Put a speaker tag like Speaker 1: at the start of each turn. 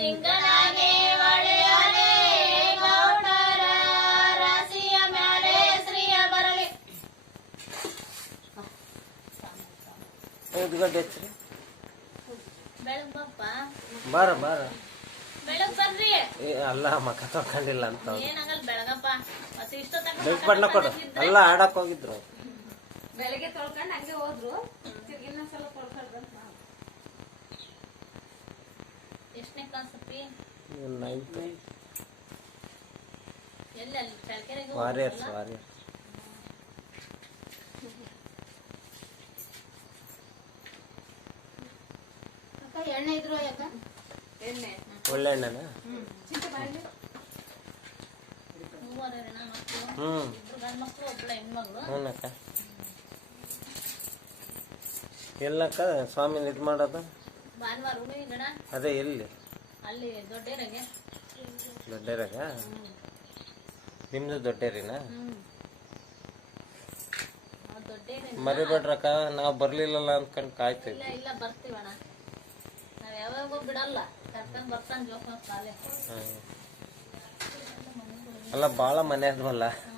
Speaker 1: ಸಿಂಗನಾಗೆ
Speaker 2: ಶ್ರೀಯ ಬರಲಿ.
Speaker 1: ಬಾರ ಬಾರ. ಏ ಅಲ್ಲ ಮಕ್ಕ ತಕೊಂಡಿಲ್ಲ ಅಂತ
Speaker 2: ಏನಾಗಲ್ಲ ಬೆಳಗಪ್ಪ? ಮತ್ತೆ
Speaker 1: ಬೆಳಗ್ ಬಣ್ಣ ಕೊಡು. ಅಲ್ಲ ಆಡಕ್ ಹೋಗಿದ್ರು.
Speaker 3: ಬೆಳಗ್ಗೆ ತೊಳ್ಕೊಂಡು ಹಂಗೆ ಹೋದ್ರು. ಇನ್ನೊಂದ್ಸಲ ತೊಳ್ಕೊಂಡು ಬಂತ
Speaker 2: ಎಷ್ಟನೇ ಕ್ಲಾಸ್ ಅಪ್ಪಿ
Speaker 1: ನೈನ್ತ್.
Speaker 2: ಎಲ್ಲಿ ಅಲ್ಲಿ ಚಳ್ಕೆರೆಗೆ
Speaker 1: ವಾರಿಯರ್ಸ್ ವಾರಿಯರ್ಸ್.
Speaker 3: ಅಕ್ಕ ಎಣ್ಣೆ ಇದ್ರು ಅಕ್ಕ ಎಣ್ಣೆ.
Speaker 1: ಒಳ್ಳೆ ಎಣ್ಣೆನಾ?
Speaker 2: ಮಕ್ಕಳು. ಇಬ್ರು ಗಂಡ್ ಹೆಣ್ಮಗಳು.
Speaker 1: ಎಲ್ಲಕ್ಕ ಸ್ವಾಮಿನ ಇದು ಮಾಡೋದು? ಅದೇ ಎಲ್ಲಿ?
Speaker 2: ದೊಡ್ಡೇರಿಗೆ.
Speaker 1: ನಿಮ್ದು ದೊಡ್ಡೇರಿನಾ? ಮರಿಬೇಡ್ರಕ್ಕ ನಾವು ಬರ್ಲಿಲ್ಲಲ್ಲ ಅಂದ್ಕೊಂಡು ಕಾಯ್ತೀವಿ ಅಲ್ಲ ಭಾಳ ಮನೆ ಆದ್ವಲ್ಲ?
Speaker 2: ಹಾ